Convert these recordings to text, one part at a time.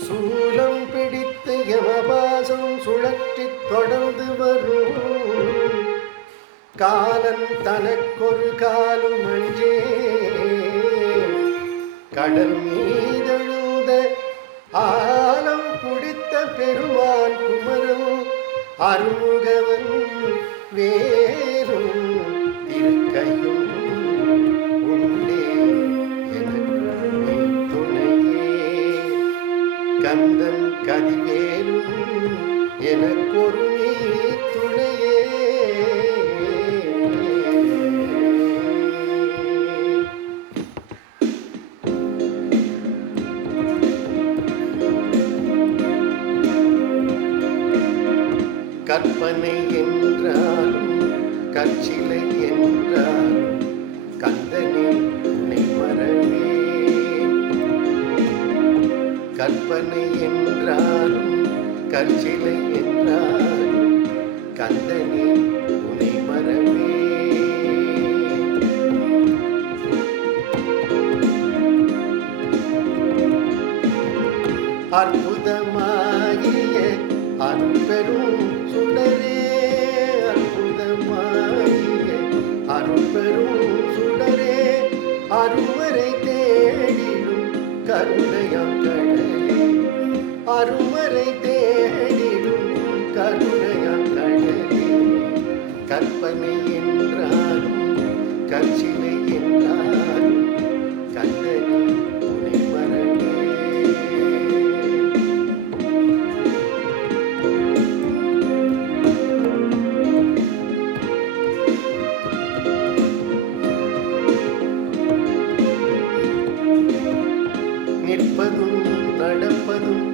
சூலம் பிடித்து யமபாசம் சுழற்றி தொடர்ந்து வரும். காலன் தனக்கொரு காலும் அஞ்சே கடல் மீதெழுந்த ஆலம் பிடித்த பெருமான் குமரும் அருமுகவன் வேறும் இருக்கையும் கந்தன் கதிவேலும் எனக்கொரு நீ துணையே. கற்பனை என்றாலும் கற்சிலை என்ற கற்பனை என்றாலும் கற்சிலை என்றாலும் கந்தனே உனை மரமே அற்புதமாகிய அன்பெரும் சுடரே அற்புதமாகிய அன்பெரும் சுடரே அருவரை தேடிடும் கருணையாம் கடலே அருமறை தேடிடும் கருணையாம் கற்பனை என்றாலும் கற்சிலை என்றாலும் கந்தனி உனை மறவே நிற்பதும் நடப்பதும்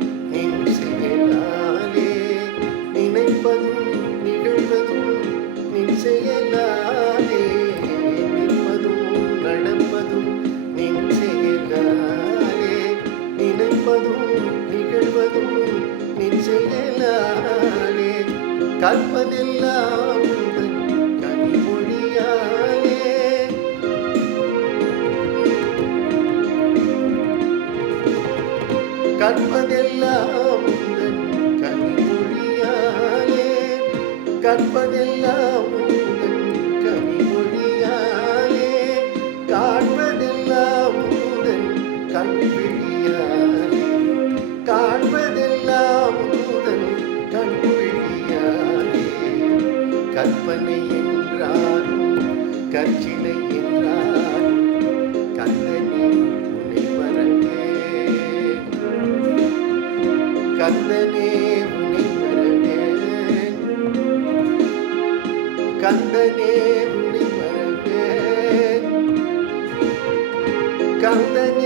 கற்பதெல்லாம் உந்தன் கனிமொழியாலே. கற்பதெல்லாம் உந்தன் கனிமொழியாலே. கற்பதெல்லாம் கற்பனை என்றாலும் கற்சிலை என்றாலும் கந்தனே உன்னை மறவே கந்தனே உன்னை வரவே கந்தனே உன்னை வரவே கந்தனே